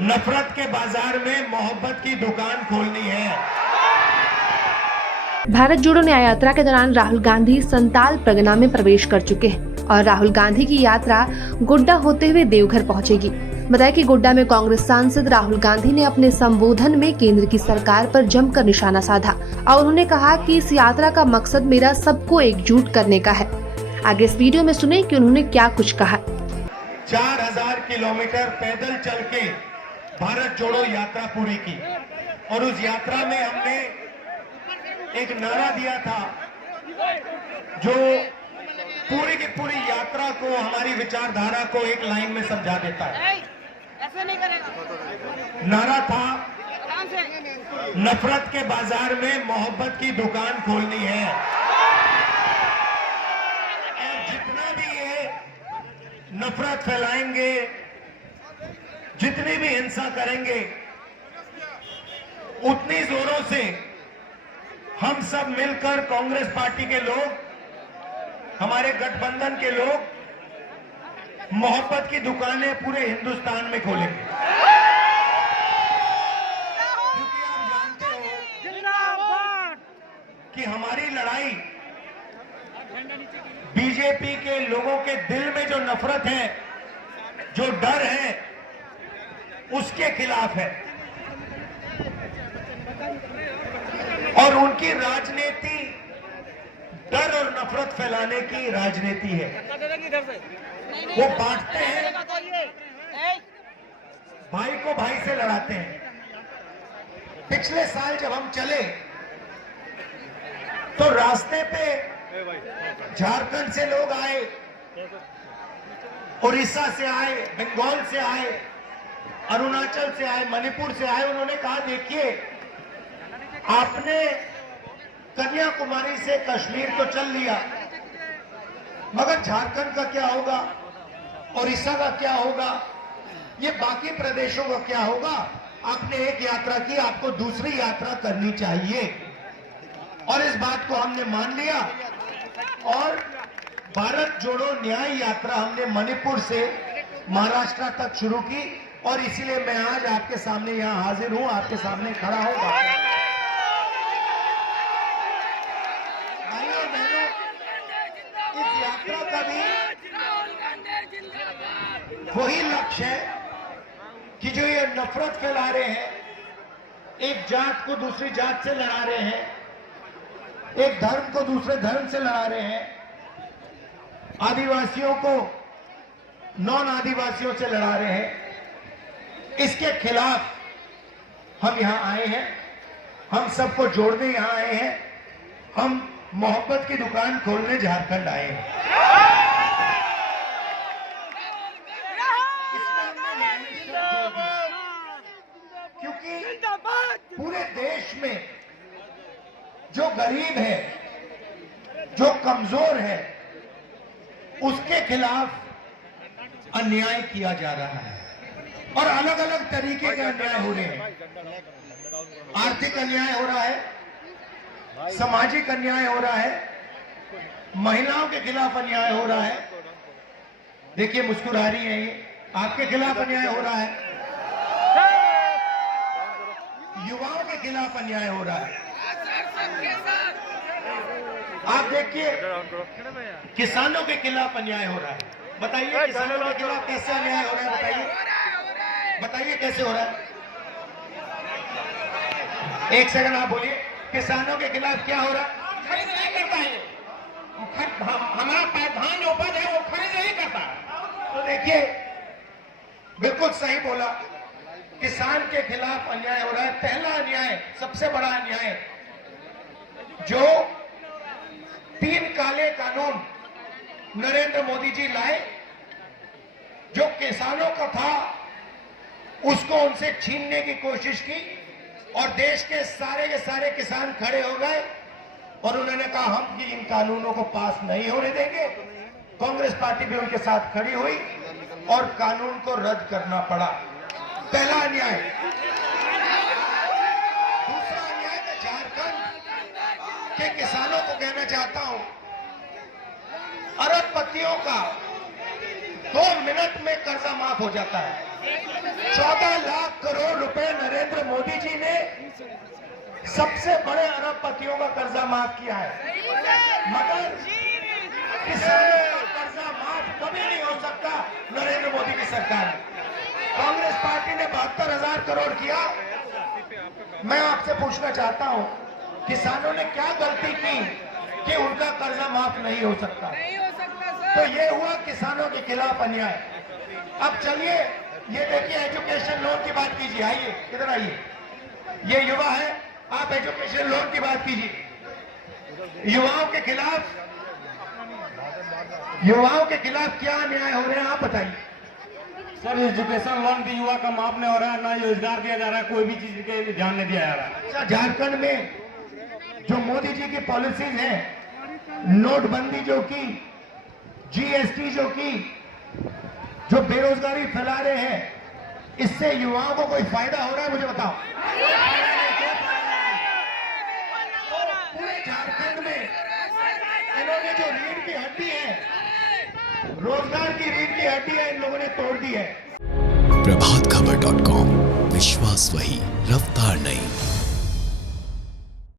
नफरत के बाजार में मोहब्बत की दुकान खोलनी है। भारत जोड़ो न्याय यात्रा के दौरान राहुल गांधी संताल परगना में प्रवेश कर चुके हैं और राहुल गांधी की यात्रा गोड्डा होते हुए देवघर पहुंचेगी। बताया कि गोड्डा में कांग्रेस सांसद राहुल गांधी ने अपने संबोधन में केंद्र की सरकार पर जमकर निशाना साधा और उन्होंने कहा कि इस यात्रा का मकसद मेरा सबको एकजुट करने का है। आगे इस वीडियो में सुने कि उन्होंने क्या कुछ कहा। 4000 किलोमीटर पैदल चल के भारत जोड़ो यात्रा पूरी की और उस यात्रा में हमने एक नारा दिया था जो पूरी की पूरी यात्रा को, हमारी विचारधारा को एक लाइन में समझा देता है। ऐसे नहीं करेगा। नारा था, नफरत के बाजार में मोहब्बत की दुकान खोलनी है। और जितना भी ये नफरत फैलाएंगे, जितनी भी हिंसा करेंगे, उतनी जोरों से हम सब मिलकर, कांग्रेस पार्टी के लोग, हमारे गठबंधन के लोग मोहब्बत की दुकानें पूरे हिंदुस्तान में खोलेंगे। क्योंकि आप जानते हो कि हमारी लड़ाई बीजेपी के लोगों के दिल में जो नफरत है, जो डर है, उसके खिलाफ है। और उनकी राजनीति डर और नफरत फैलाने की राजनीति है। वो बांटते हैं, भाई को भाई से लड़ाते हैं। पिछले साल जब हम चले तो रास्ते पे झारखंड से लोग आए, उड़ीसा से आए, बंगाल से आए, अरुणाचल से आए, मणिपुर से आए। उन्होंने कहा, देखिए आपने कन्याकुमारी से कश्मीर तो चल लिया, मगर झारखंड का क्या होगा, उड़ीसा का क्या होगा, ये बाकी प्रदेशों का क्या होगा। आपने एक यात्रा की, आपको दूसरी यात्रा करनी चाहिए। और इस बात को हमने मान लिया और भारत जोड़ो न्याय यात्रा हमने मणिपुर से महाराष्ट्र तक शुरू की। और इसीलिए मैं आज आपके सामने यहां हाजिर हूं, आपके सामने खड़ा हूं। भाइयों और बहनों, इस यात्रा का भी वही लक्ष्य है कि जो ये नफरत फैला रहे हैं, एक जात को दूसरी जात से लड़ा रहे हैं, एक धर्म को दूसरे धर्म से लड़ा रहे हैं, आदिवासियों को नॉन आदिवासियों से लड़ा रहे हैं, इसके खिलाफ हम यहां आए हैं। हम सबको जोड़ने यहां आए हैं। हम मोहब्बत की दुकान खोलने झारखंड आए हैं। क्योंकि पूरे देश में जो गरीब है, जो कमजोर है, उसके खिलाफ अन्याय किया जा रहा है और अलग अलग तरीके के अन्याय हो रहे हैं। आर्थिक अन्याय हो रहा है, सामाजिक अन्याय हो रहा है, महिलाओं के खिलाफ अन्याय हो रहा है। देखिए मुस्कुरा रही है, ये आपके खिलाफ अन्याय हो रहा है, युवाओं के खिलाफ अन्याय हो रहा है। आप देखिए किसानों के खिलाफ अन्याय हो रहा है। बताइए किसानों के खिलाफ कैसे अन्याय हो रहा है, बताइए कैसे हो रहा है। एक सेकंड आप बोलिए, किसानों के खिलाफ क्या हो रहा है? खरीद नहीं करता है, हमारा धान जो उपज है वो खरीद नहीं करता। तो देखिए बिल्कुल सही बोला, किसान के खिलाफ अन्याय हो रहा है। पहला अन्याय, सबसे बड़ा अन्याय, जो 3 काले कानून नरेंद्र मोदी जी लाए, जो किसानों का था उसको उनसे छीनने की कोशिश की और देश के सारे किसान खड़े हो गए और उन्होंने कहा हम इन कानूनों को पास नहीं होने देंगे। कांग्रेस पार्टी भी उनके साथ खड़ी हुई और कानून को रद्द करना पड़ा। पहला अन्याय। दूसरा अन्याय मैं झारखंड के किसानों को कहना चाहता हूं, अरबपतियों का 2 मिनट में कर्जा माफ हो जाता है। 14 लाख सबसे बड़े अरबपतियों का कर्जा माफ किया है, मगर किसानों का कर्जा माफ कभी नहीं हो सकता नरेंद्र मोदी की सरकार में। कांग्रेस पार्टी ने 72,000 करोड़ किया। मैं आपसे पूछना चाहता हूं, किसानों ने क्या गलती की कि उनका कर्जा माफ नहीं हो सकता? तो ये हुआ किसानों के खिलाफ अन्याय। अब चलिए ये देखिए, एजुकेशन लोन की बात कीजिए। आइए इधर आइए, ये युवा है, आप एजुकेशन लोन की बात कीजिए। युवाओं के खिलाफ क्या अन्याय हो रहे हैं, आप बताइए। सर, एजुकेशन लोन भी युवा का माफ नहीं हो रहा है, ना रोजगार दिया जा रहा है, कोई भी चीज के ध्यान नहीं दिया जा रहा है। अच्छा, झारखंड में जो मोदी जी की पॉलिसीज है, नोटबंदी जो की, जीएसटी जो की, जो बेरोजगारी फैला रहे हैं, इससे युवाओं को कोई फायदा हो रहा है? मुझे बताओ। पूरे झारखंड में इन्होंने जो रीढ़ की हड्डी है, रोजगार की रीढ़ की हड्डी है, इन लोगों ने तोड़ दी है। प्रभातखबर.com, विश्वास वही, रफ्तार नहीं।